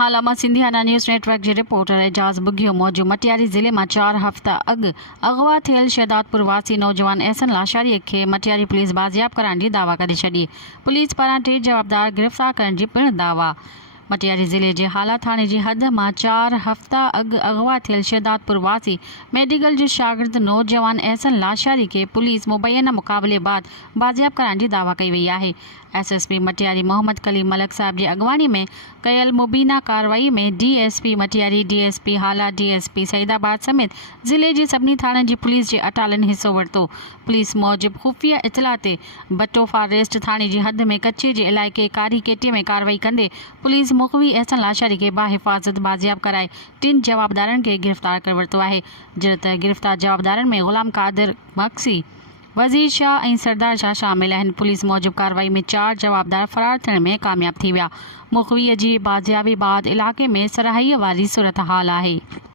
हालामा सिंधियाना news network के रिपोर्टर एजाज बुघियो मौजू मटियारी ज़िले में 4 हफ़्ता अॻु अगवा थियल शहदादपुर वासी नौजवान एहसन लाशारी के मटियारी पुलिस बाज़ियाब कराइण जी दावा करे छॾी। पुलिस पारां 3 जवाबदार गिरफ़्तार करण जी पिण दावा। मटियारी ज़िले के हाला थाने की हद में 4 हफ़्ता अॻु अगवा थियल शहदादपुर वासी मेडिकल जो शागिर्द नौजवान एहसन लाशारी के पुलिस मुबैना मुक़ाबले बाद बाज़ियाब कराइण जी दावा कई वई है। SSP मटियारी मोहम्मद कलीम मलक साहब की अगवानी में कयल मुबीना कार्रवाई में DSP मटियारी, DSP हाला, DSP सईदाबाद समेत ज़िले के सभी थाना की पुलिस के अटालन हिस्सो वरतो। पुलिस मूजिब खुफिया इतला ते बट्टो फॉरेस्ट थाने की हद में कच्चे के इलाके कारी केटी में कार्रवाई कंदे पुलिस मुखवी एहसन लाशारी के बाहिफाजत बाज़ियाब कराए 3 जवाबदारन के गिरफ्तार कर वरतो है। जिते गिरफ्तार जवाबदारन में गुलाम कादिर मक्सी, वज़ीर शाह और सरदार शाह शामिल हैं। पुलिस मूजिब कार्रवाई में 4 जवाबदार फरार थियण में कामयाब थी विया। मुखवीअ जी बाज़ियाबी बाद इलाके में सराहईअ वारी सूरत हाल है।